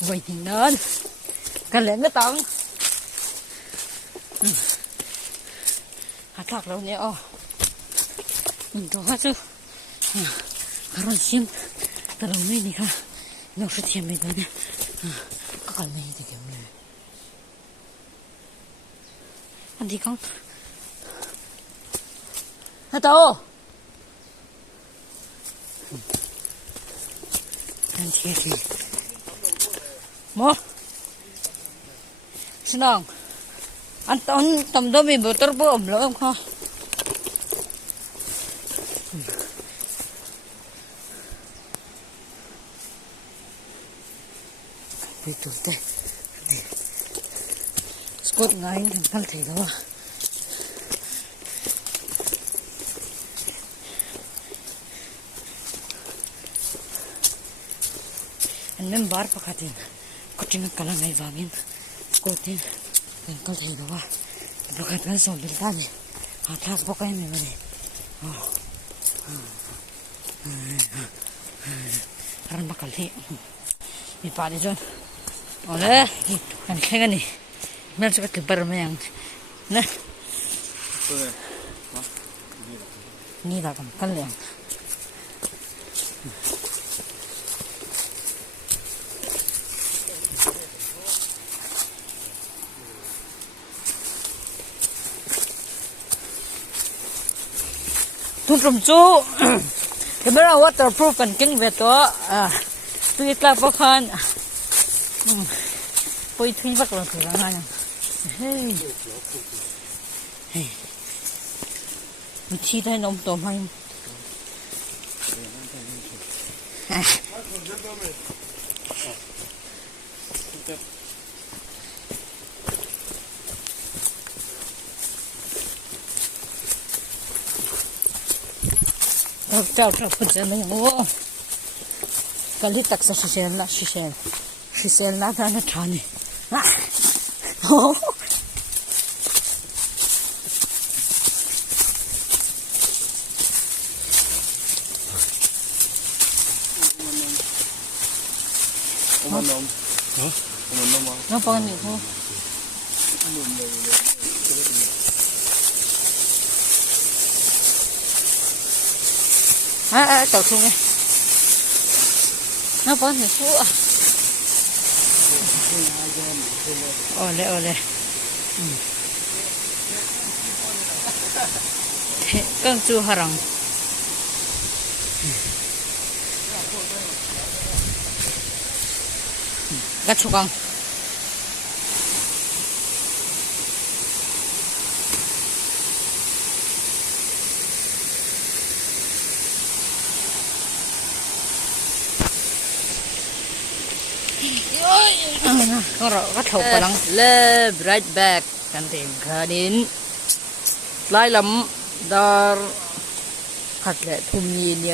vậy thì nên cần lên cái tông hạt lạc đâu nhé mình có hết chứ 가론 심 따라오니까 역시 팀이거든. 깔매이 되겠네. 안디 강. 하다오. 안디지. 뭐? 신앙. 안 땀덤이 못 들어 없는 거. Betul teh. Skot ngain kan thei dawa. Anem bar pakatin. Kotin kala ngai wangin. Skotin kan thei dawa. Pakatan so biltani. Athak pokai me bane. Ran bakal thi. Mi pa di jon. Oleh, kan kaya ni, meron sa kibar mo yang, na, ni lah kan kalian. Tuntun tu, kamera waterproof kan king beto, tu itlah pakan. Poi thui bắt vào cửa ra nha. Hey. Hey. Mình chi thấy nông tôm hay. Chào phật ra mình mua. Cái lít tắc sa Shisel na na chani. Nó con gì thôi. Tàu xuống đây. Nó con gì thôi. Oleh. Kang chu harang. Gachukang. Có thầu của lăng lê right back kan tiền kadin lai lắm dar khát lệ thum nhìn nhỉ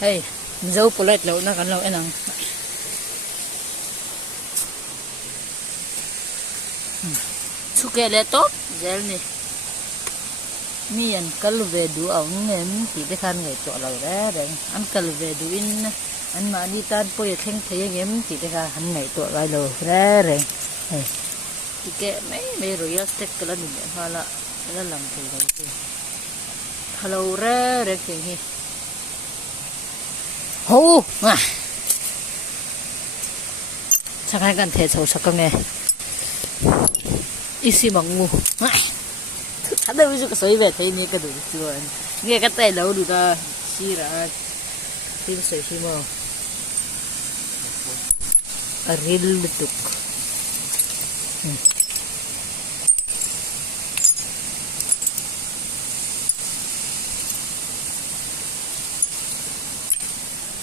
hey dâu polite lâu nó kan lâu enang suke le top gel ni mi an kalve du aw ngem ti te khan ngai to lo ra de an kalve du in an ma ni tan po ye theng thei ngem ti te kha han ngai to lai lo ra re ti ke mai royal steak kala ni hala la lam thei lo ti hello ra re ke hi ho ma sakai kan the chau sakame isi mangu ada ví dụ cái sấy về thấy nè cái đồ chưa nghe cái tay lâu được ta xí ra tim sấy xí mò real betuk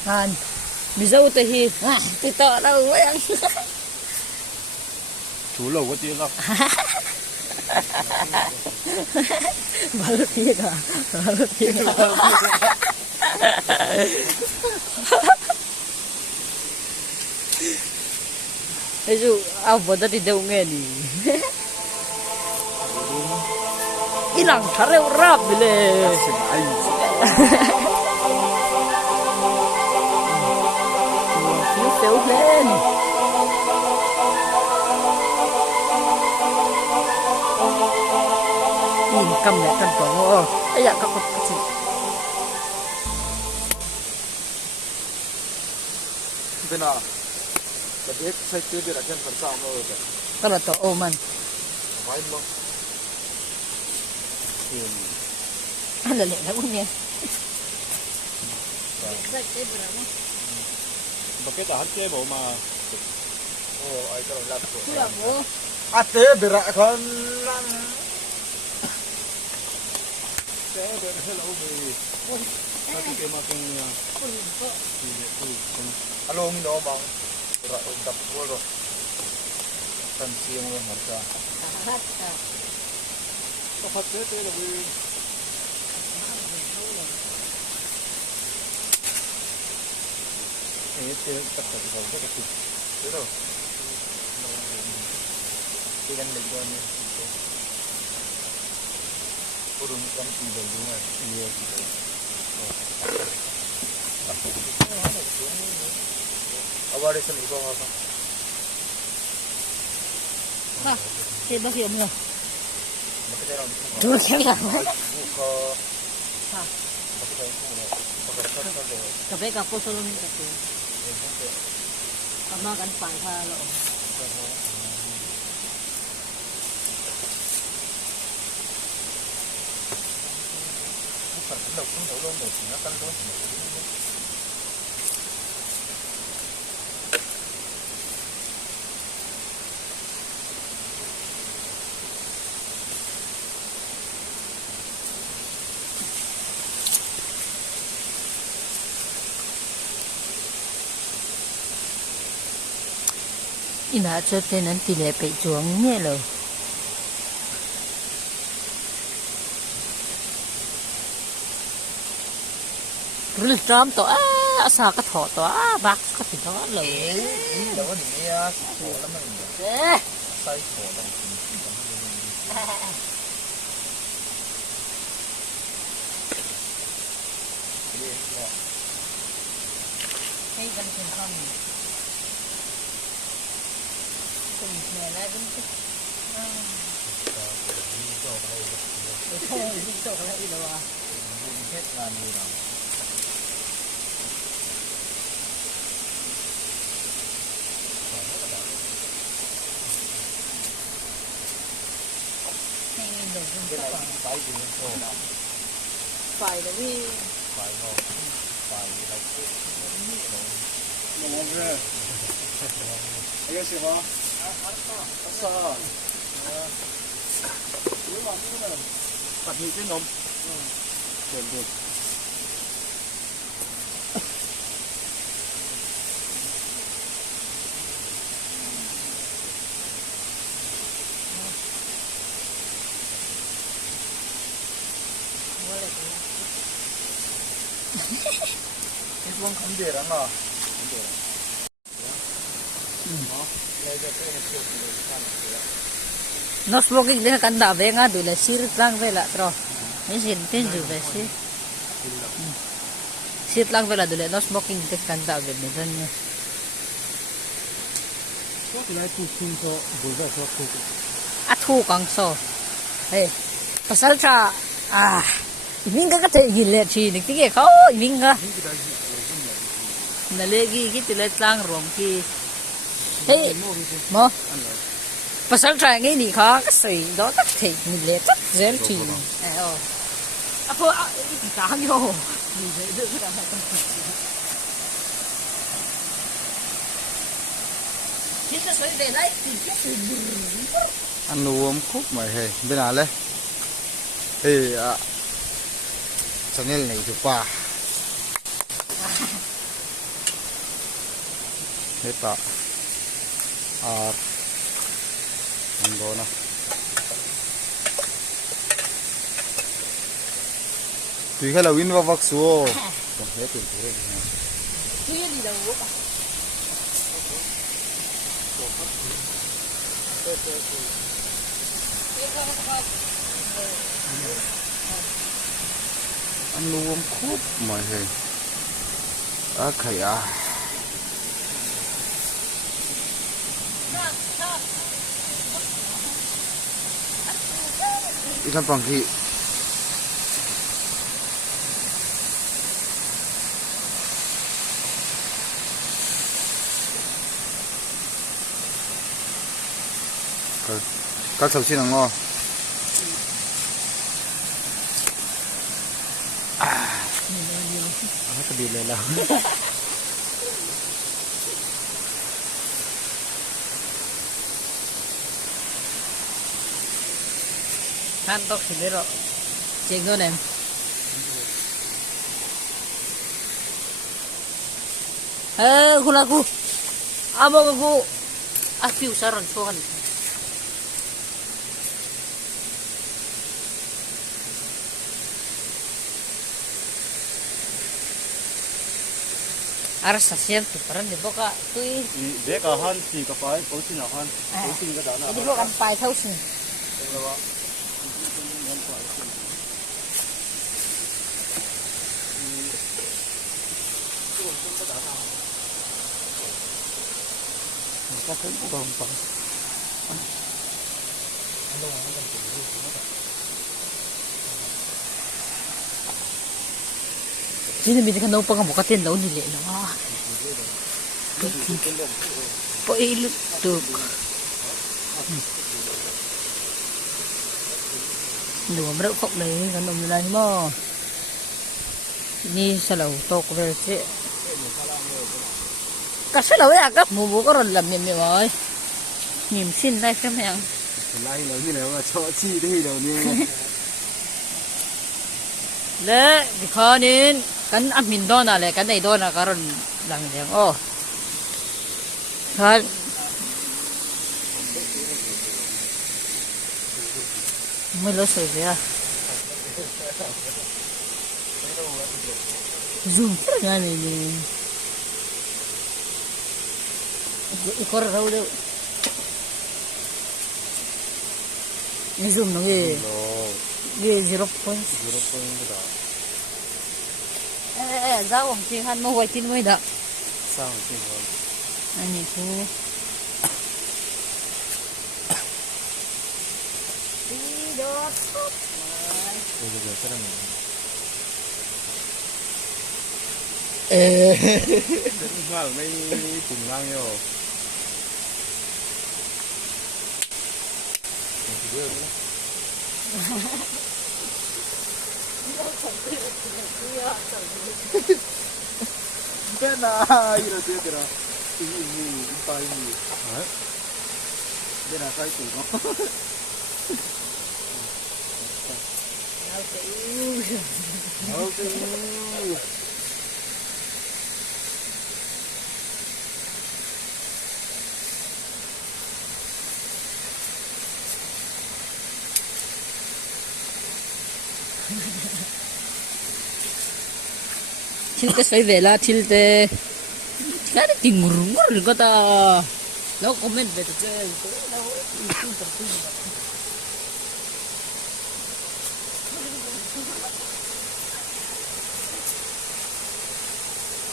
han bây giờ hi tôi to đâu vậy anh chủ lầu có tiếng không baru tiga ví dụ vừa đó thì đâu nghe đi ilang thare rap bile phiếu lên nhìn cầm lại cầm tổ ấy dạ các con gì bên nào cái đấy xây chưa được chân phần sau rồi đó là tổ ôm anh phải không anh là lẹ đã cũng nghe mà cái đá chế bộ mà ai cái làm chú là bố à thế bị rạ con thế bên hello mi cái mà alo mi nó bằng rạ đập vô rồi tan siang yang harga tepat thế là vì itu tetap kalau kita itu ikan legon itu turunkan tinggal bunga iya gitu awal itu nih kok apa à thì bác hiểu nhiều cái này là chú kéo cả buka à cái cà phê cà phê solo mình cà phê màกันphải pha lộ phần đầu cũng đổ luôn rồi thì nó tăng luôn ina cho tên anh tỷ lệ bị chuông nhẹ rồi rul tram to asa ka tho to bak ka ti đó rồi đâu có gì á khổ lắm mình thế say khổ lắm hay gần trên con cùng mẹ lại cũng thôi đi chỗ lại đâu à hết làm gì nào cái này phải gì không phải là vì phải không phải là cái nó ngon 이거 지금 알았어. 이거 안 되면 딱 이제 넘. 네. 이건 감대랑 아. nó smoking dia kan da venga dule sir tlang vela tro ni sin tin ju ve si sir tlang vela dule no smoking te kan da ve ni dan ni cái này tu sinh cho bồi ra cho tu a thu kang so hey pasal cha mình cái thể hiện lệ chi ni cái khó mình ga na legi ki tile tlang rom ki hey mo pasal tra ngay ni khó cái sợi đó tất thể mình lệ tất dễ chi apa tahan yo kita sợi về lại thì cái ăn uống khúc mày hề bên nào đây thì cho nên này chụp qua hết tạ ăn đồ nào tùy khai là win vào vắc số còn hết tiền thế này đi đâu ăn nuông khúc mọi người kaya ikan pangki các sầu xin là ngon cái gì lên nào Han tok sendiri cenggo nem kulaku abang aku afiu saran sohan aras sasian tu peran di boka tu để cả han thì cả phải cố xin nào han cố xin cái đó nào jadi bokan pai thau sini các thứ còn còn Sini bisa kan upang mo katin daw nili no. Po ilut tuk. Dua merek kok nih kan nilai mo. Ini selalu tok versi. Kasih lawa ya kap mo ko ron lam yem moy. Nhìm xin đây cái mẹ. lại là như này mà cho chi đi đâu nha Le di kanin kan amin do na le kan nei do na karon lang yang oh. Kan mới lo soi ya. Zoom nga ni. Ikor raw daw. Ni zoom no ge. Ge 0.0 đó giá của chị hắn mua 90 đó. sao thì còn Anh nhìn thu. Đi đốt. bây giờ sẽ làm hoa ở đây cùng lang nhau cái nào 이럴 때더라 이 빠이 내가 사이트 이거 오케이 Til te sai vela til te. Cái này tình ngurung ngurung có ta. Nó comment về thực tế.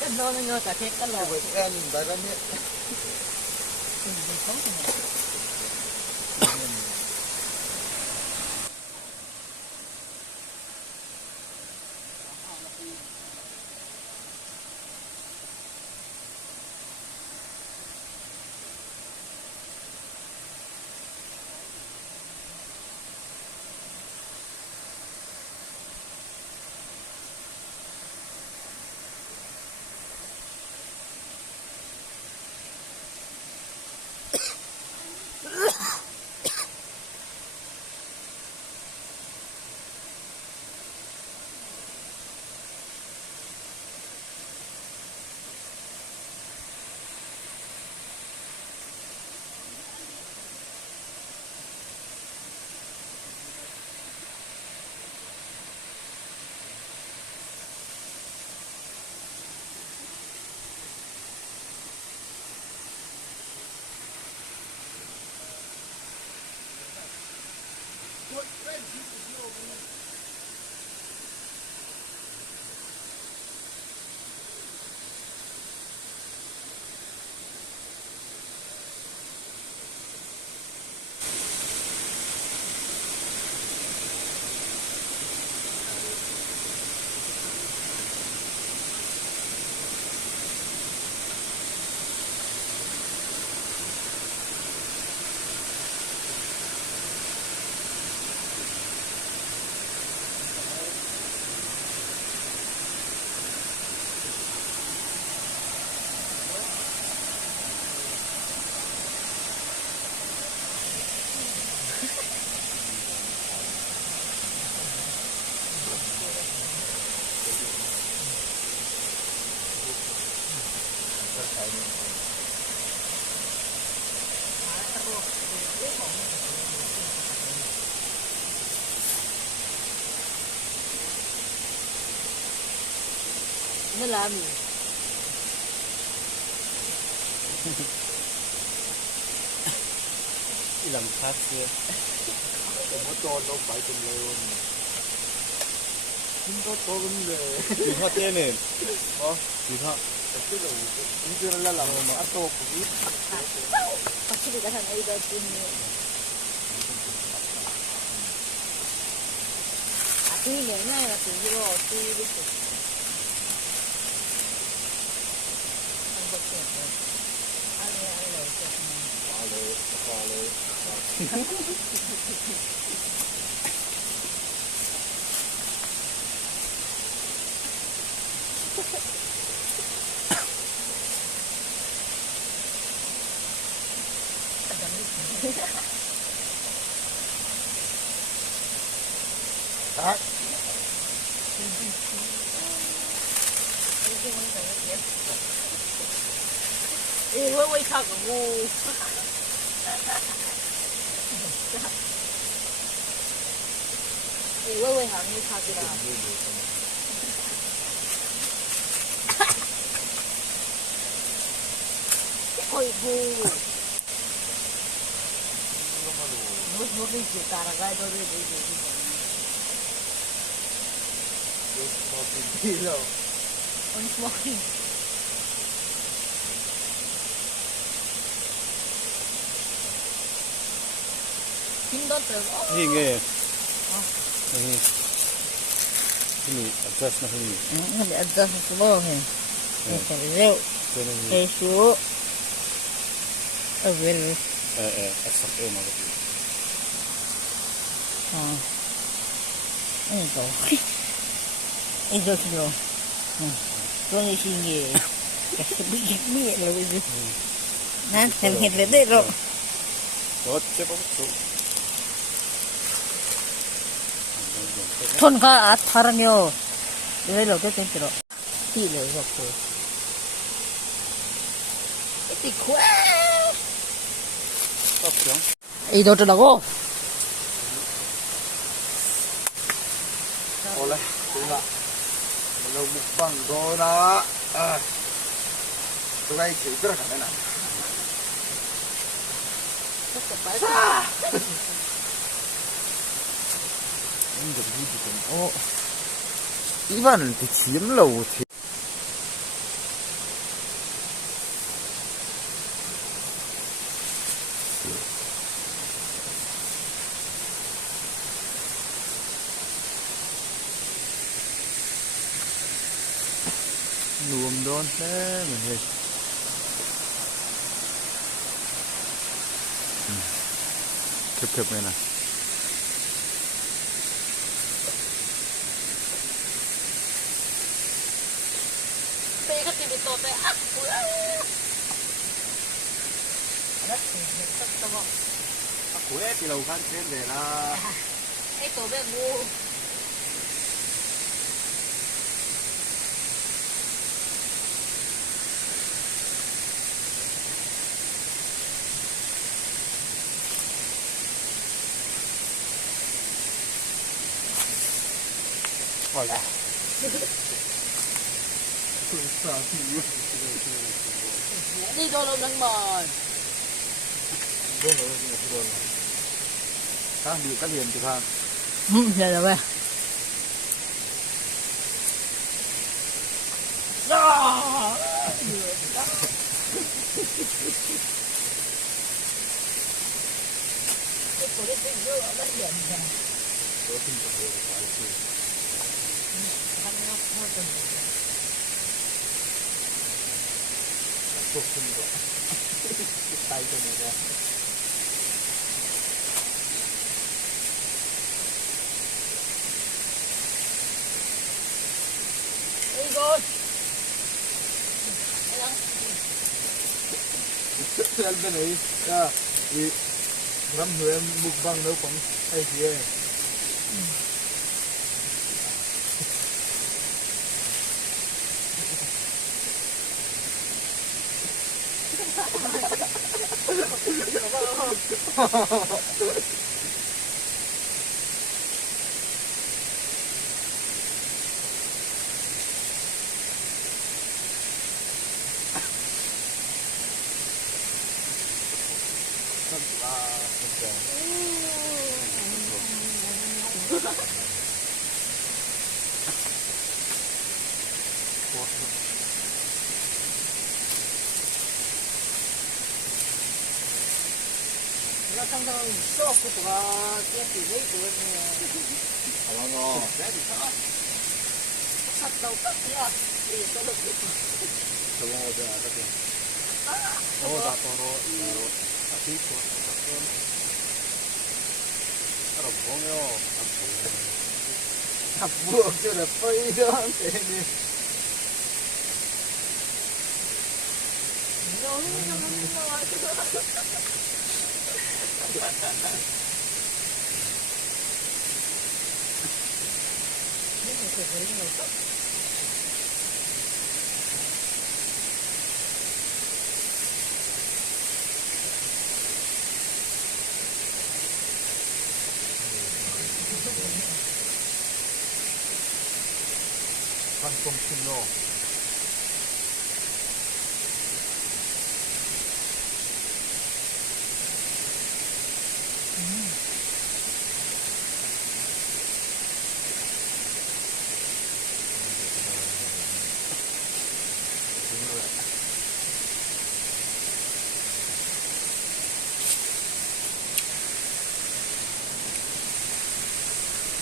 Cái đó nó nhớ cả thế cái lò. vậy em nhìn thấy cái miệng Nó làm gì? Làm khác kia. Đừng có cho nó phải cùng lên. Chúng có vấn đề. Chỉ thoát thế này. Chỉ thoát. Tức là cũng chưa là làm mà ăn tô cũng biết. Pasti kita sana itu punya. Aku ini nya tu juga tu itu. Đó. Quay thật ngu. Quay hẳn như thật kìa. Ôi ngu. Nó đi chịu cả là gai đôi đi. On smoking. 힘들었어요. 이게. 힘이 adjust na 힘이. Hindi adjust sa subo eh. Ito Yesu. Awil. Asak mga kapatid. Ito. Ito silo. Kung isingi. Kasi bigit-bigit lang ito. Hit dito. Kotse pa po. 톤가 아타라뇨. 이래로 어떻게 들어? 띠를 잡고. 이띠 쿠아. Stop죠. 이 너더라고. Oleh, tuna. Kalau mukbang dona. Tuh guys, itu kan mana? 이반을 대체 염라고 어떻게 누움 돈네 해 겹겹매나 Pega tibi tote aku. Ada sih, tetap. Aku dilakukan sendiri. Itu bego. Olha. Đi đôi lông đang mòn. Kan di kan hiền thì kan. Dạ rồi. Tục không được. Tay cho mình ra. Đi rồi. Sen bên này, ya, di ram huem mukbang đâu cũng hay gì ấy. Nó thằng thằng sốt của tụi cái gì đấy tụi này. Không ngon. Đấy thì sao? Sắt đầu cắt nha. Đi cho được. Không ngon rồi các bạn. Oh, tak toro, tapi kuat kan. Ada bongyo, Buộc cho là phơi đó thế này. 한통 핀노.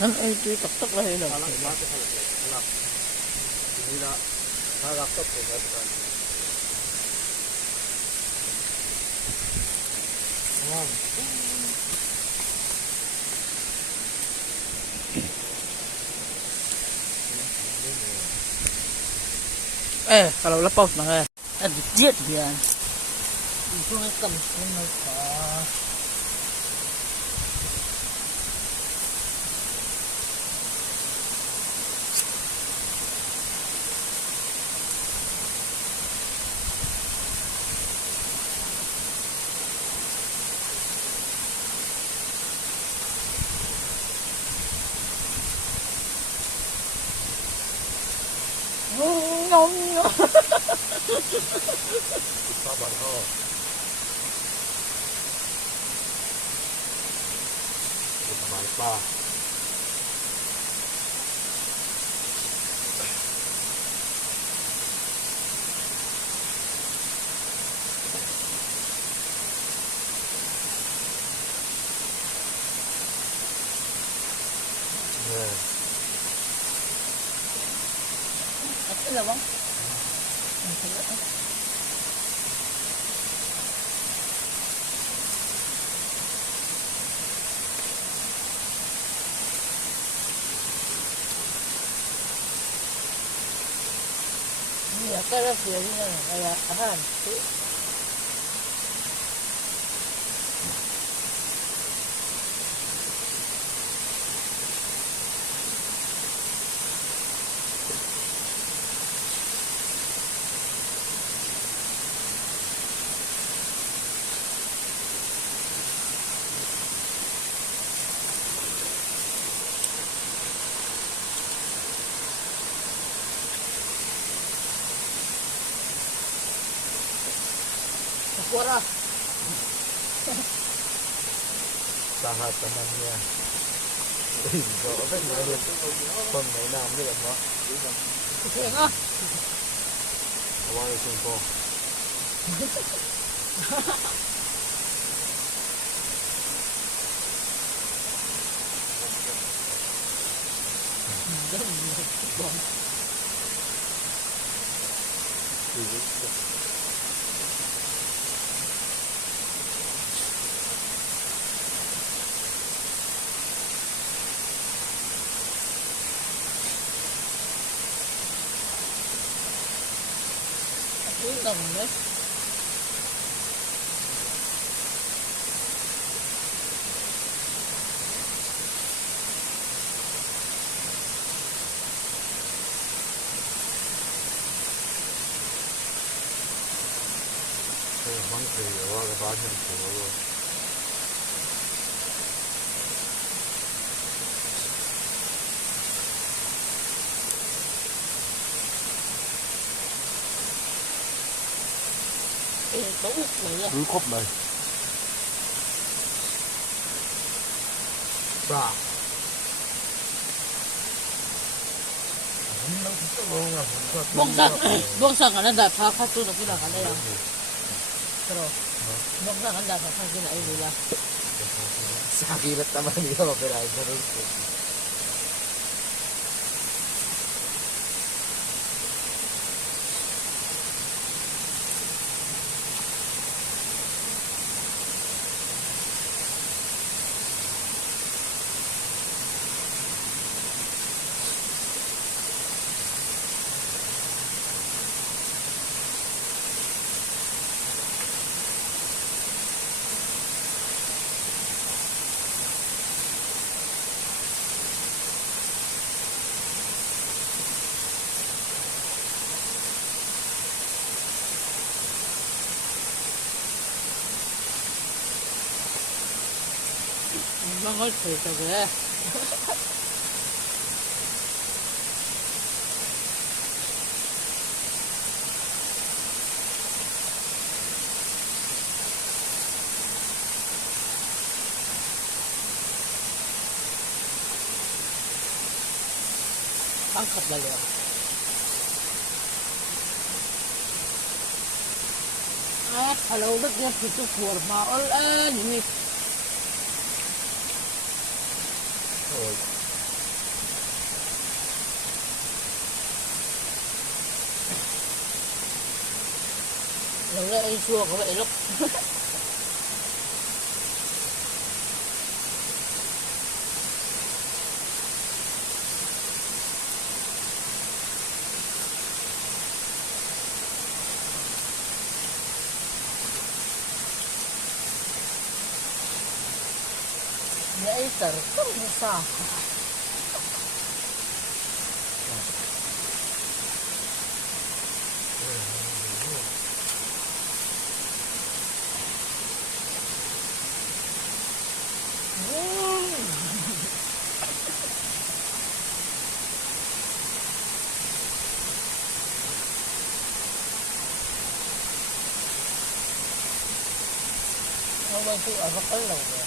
Nó tuy tật tức là hay là. Tidak, saya laptop kan. Kalau lepas mah ada diet dia. Itu kan semua. Ngon. Sabar ho. Baik pak. Itu lah bang. Iya, kalau biasanya kayak apaan? Suara. Sahat temannya. Kok apa sih? Con mấy năm như vậy đó. Chuyện á. Awal sing ko. Cuối tuần đấy. Măng thì qua cái bán nhân của luôn. Tốt này nha. Cứ khóc này. Bà. Bongsa kan ada pakai tu nak kita kan ya. Terus. Bongsa kan ada pakai kita ini lah. Sakit teman dia operasi terus. Mangal cerita gue. Angkat lagi. Kalau udah dia tutup formal ini. Lần này anh chua có vậy lúc Vậy tờ không sao. Không bao nhiêu ở cái lồng này.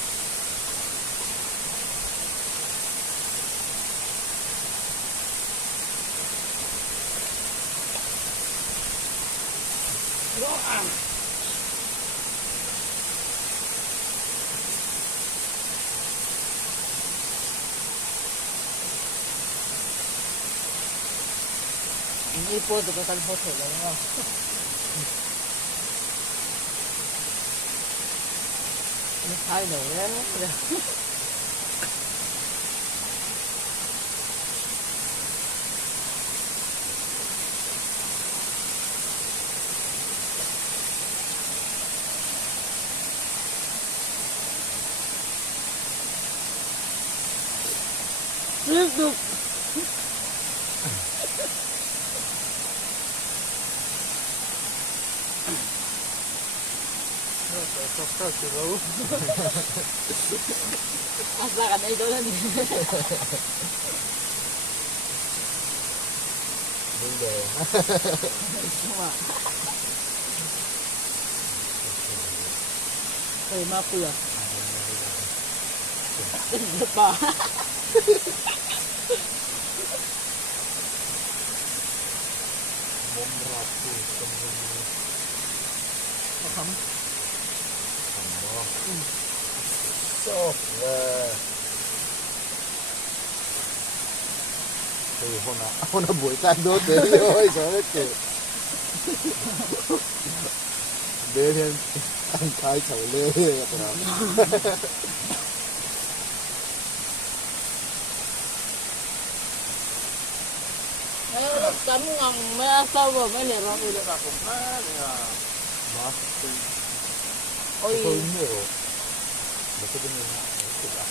Ini po itu kan hotel lah. Ini thay đổi đấy. Tiếp tục. Sokak sih bau. Masakan itu kan. Bunda. Semua. Terima aku ya. Ba. Mom rapu temen. Không. Soft. Thì hôm nào buổi tan đốt đấy thôi sao hết kể. Để thêm ăn cái chầu lê rồi. Cấm ngon mới sâu rồi mới liền rồi. Là cũng khá là mà Ôi. tôi nhiều. Mà cái bên này cũng là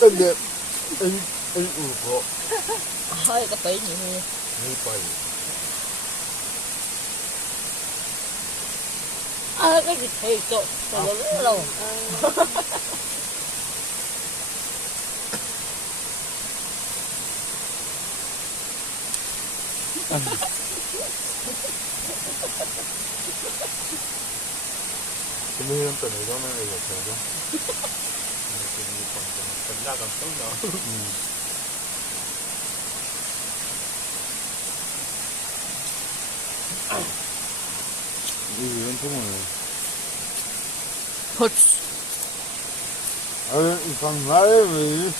Tân đẹp anh ủ Hơi cái bể gì nè. như vậy Cái gì thì trộn rồi rất lâu. cái mấy năm tuần này đó nó là trời đó Tính ra còn tốt nữa. đi đến chỗ này Hụt. còn nói vì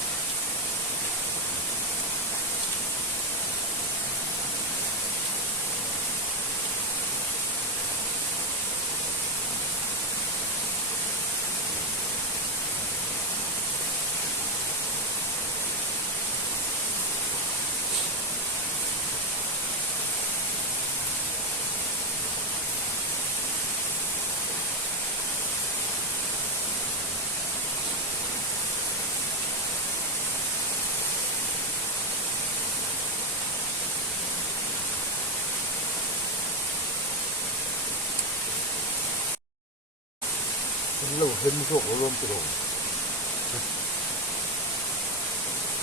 lâu hơn số của luôn từ đầu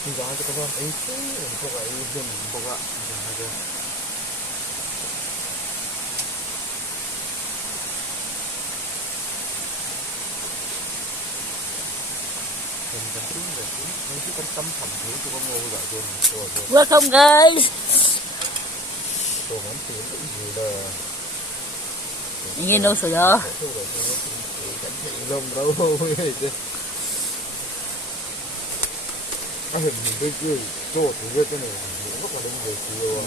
thì đó cho các bạn ấy chứ không phải dùng không ạ mình cần chúng về những cái tâm thầm thú cho con ngô vậy rồi Welcome guys. tôi muốn tìm cái gì là Nhìn đâu rồi đó. lông đâu vậy cái hình mình cái chỗ thì cái này rất là đông người nhiều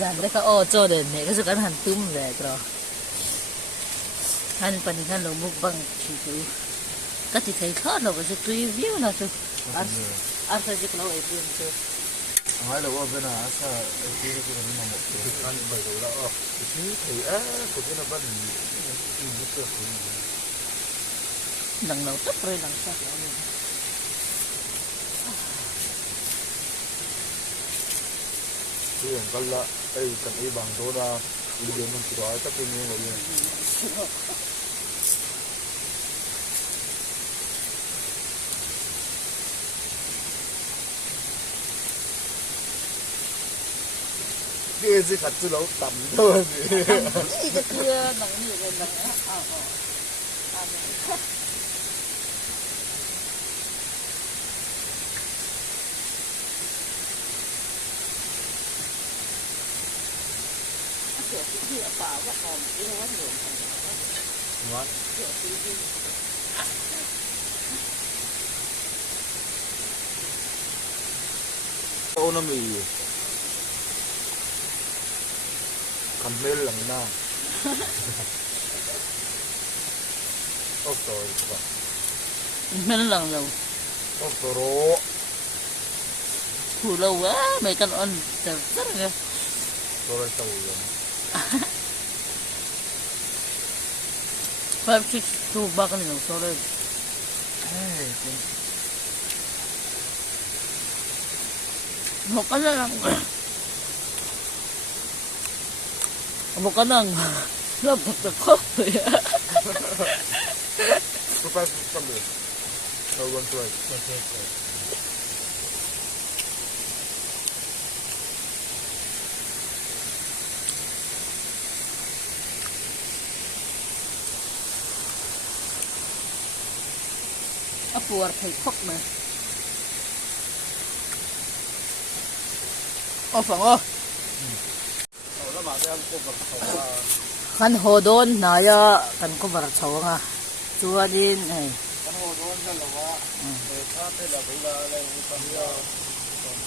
Dàn đấy ka cho đến này cái sự cắn hẳn tum về rồi. Hẳn phần hẳn lồng mục bằng chỉ tu. Cái thì thấy khó đâu cái sự tùy view là tu. Ăn phải cái lâu ấy buồn tu. hỏi là bên nào sao cái mà một cái ăn bảy đầu là cái thì á của cái nó bắt Lần đầu tất rồi lần sau. cái con là cái bằng đó là đi đến mình chỉ nói tất nhiên rồi kia chỉ cắt chỉ lâu tầm thôi Cái kia nặng như cái nặng ngon ô nó mì cầm lên lần nào ốc rồi Mình lần đầu ốc rồi thủ lâu quá mấy con ăn rất là rồi tàu rồi phải chích thu ba con nhiều số đây một con là Amo ka nang labot ako. Surprise kami. No one try. Apo war thai khok na. Ô phẳng ô. Nó mà cái ăn cơm bạc khẩu là Kan hodon na ya kan ko bar chaw nga. Chua din ai. cái hồ đó rất là quá. Để khác thế là bây giờ đây còn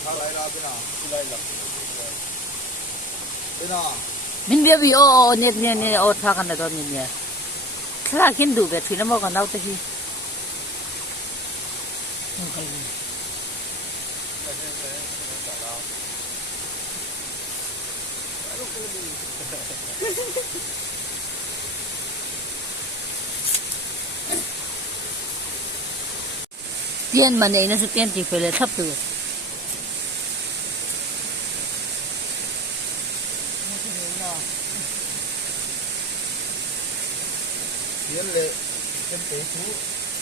khác lại ra bên nào, đây là bên nào. Min bia bi o net ne o tha kan da min ya. Kla kin du be thina mo kan dau te hi. Tiền mà này nó sẽ tiền thì phải là thấp từ. Tiến lệ em tế chú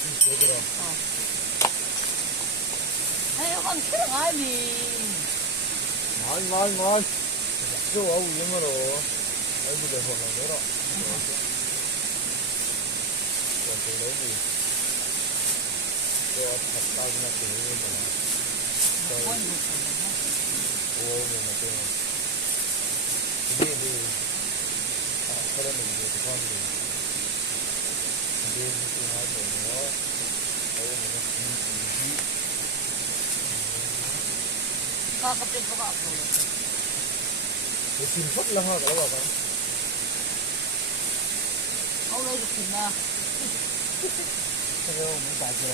đi chế cái đó. Hay con thích ai vì Ngon. Chú ở uống mà rồi. Đấy bây giờ hồn là nữa đó. Còn từ đấy thì tôi thật cao như thế nên là tôi ôi mình là tôi đi sau đó mình về thì con thì đi tôi nói rồi nữa đấy mình nó có cái tiền có bảo rồi. để xin phất là hoa cái đó bạn Ông đây được tiền nào? cái đó mình xài chưa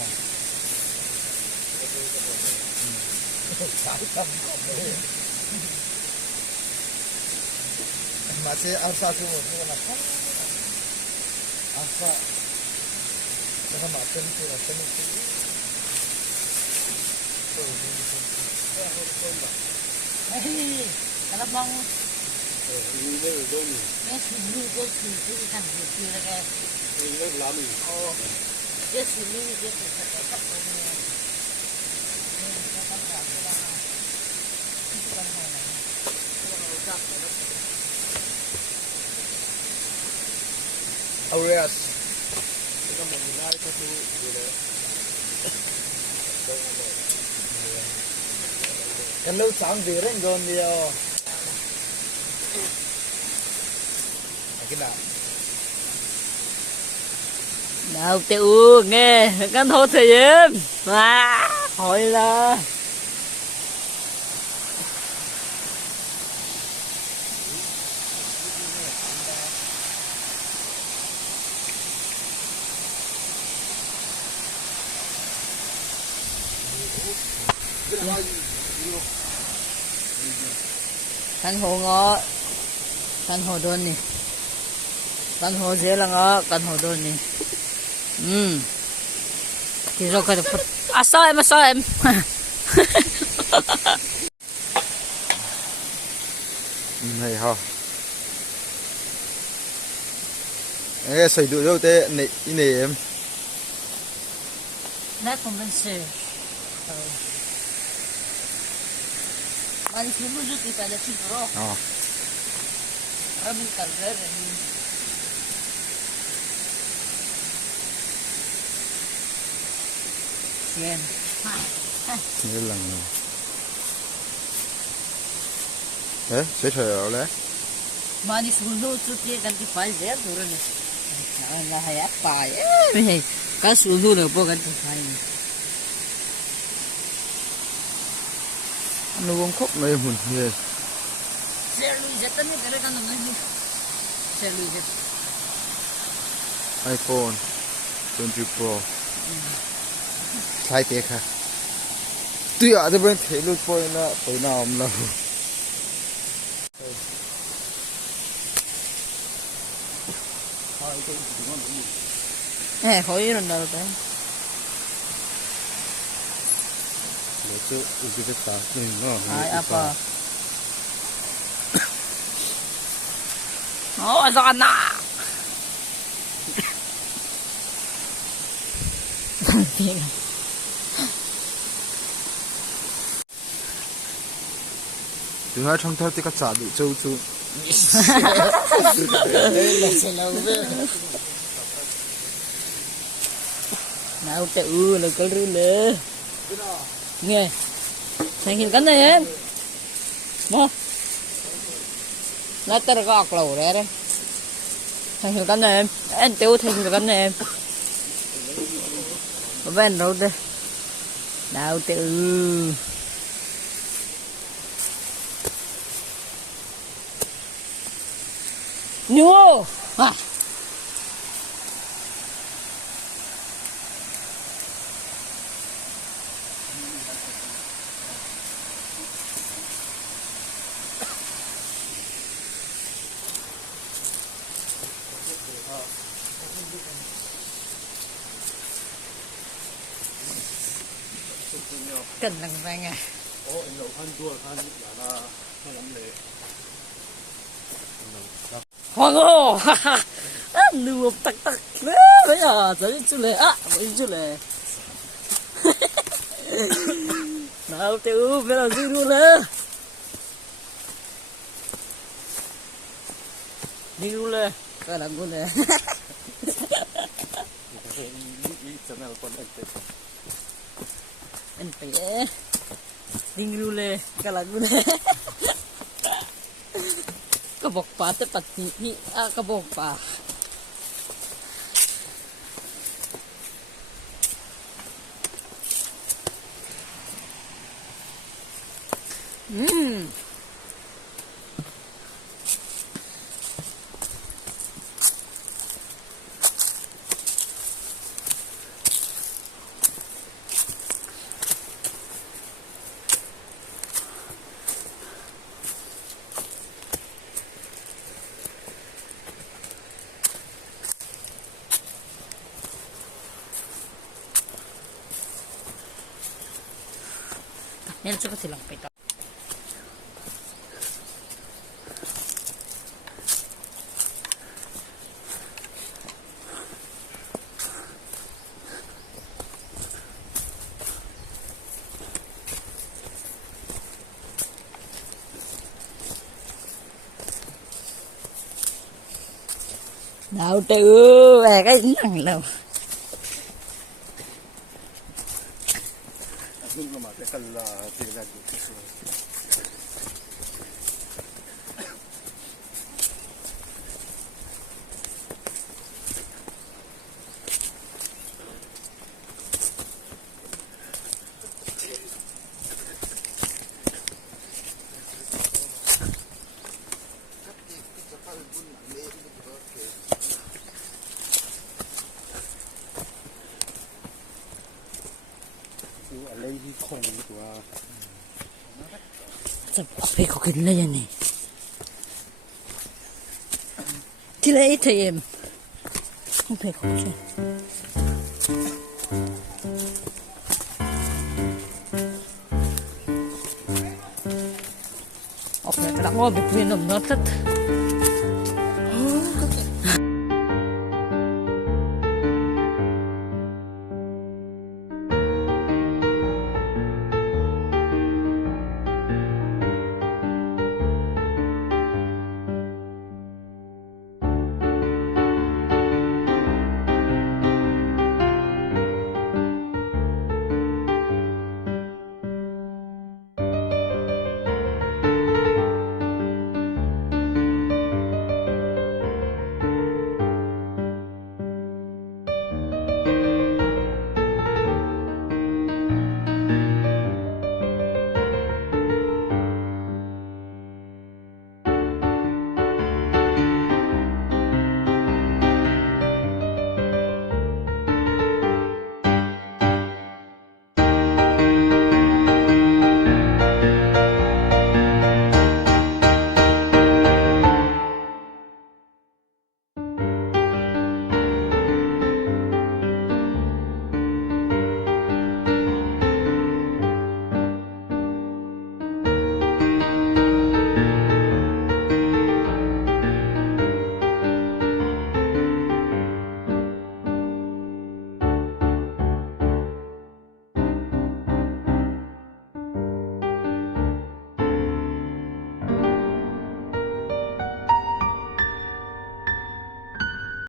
masih arsa semua ni kan apa? Arsa macam makan tu macam tu. Hey, kalau bang Ini ni ni. mes dulu tu tu kan tu lagi. Ini lami. Oh, dia dulu dia tu tak tak tu. Aureas. Kita mengenai satu bila. Kalau sang direng gon dia. Kita Nào tiểu nghe căn hộ thầy em mà hỏi là căn hộ ngõ căn hộ đơn nè căn hộ dễ là ngõ căn hộ đơn nè thì rồi cái sao em này ha cái sợi đuôi đâu thế này em nãy không bên xe anh cứ muốn rút cái là chịu rồi mình cần cái này Yen. như lần này đấy sẽ thở đấy Mani sulu tu dia ganti file dia turun ni. Allah hai apa ya? Hei, kan sulu le po ganti file. nó cũng khóc này hùn hề Share lui jatan ni kare kan ni. Share lui jat. iPhone 20 Pro thay thếค่ะtuy ở đây bên thế luôn coi nó tới nào mà Hỏi rồi đâu đấy. để cho cái ta nên nó Hai apa? Oh, sana. đừng ai trong thao thì các trả đủ châu chú Nào tự là cái rư lệ. Nghe. Thành hình cắn này em. Mo. Nó tao có ọc lẩu đấy. Thành hình cắn này em. Em tiêu thành hình cắn này em. Bên đâu đây. Nào tự. Nhô. À. Cần lằng vàng à. lẩu ăn chua ăn là lắm lệ. Hoàng hồ. Nụ tắc tắc. Bây giờ tới chú lệ á, với chú lệ. Nào tiêu bây giờ dư luôn lệ. Đi luôn lệ. Cái là con lệ. Anh phải đi luôn lệ. Cái là con lệ. Kabok pa te pati ni kabok pa. Yan suka silang pito. Đâu trừ về cái thằng đâu. Nhưng mà cái cần là tiền là lấy cái khung của Sao phải có cái này này. Thì lấy thì em không phải có cái. Ốc này cái đắng ngon bị quyền nồng nó thất.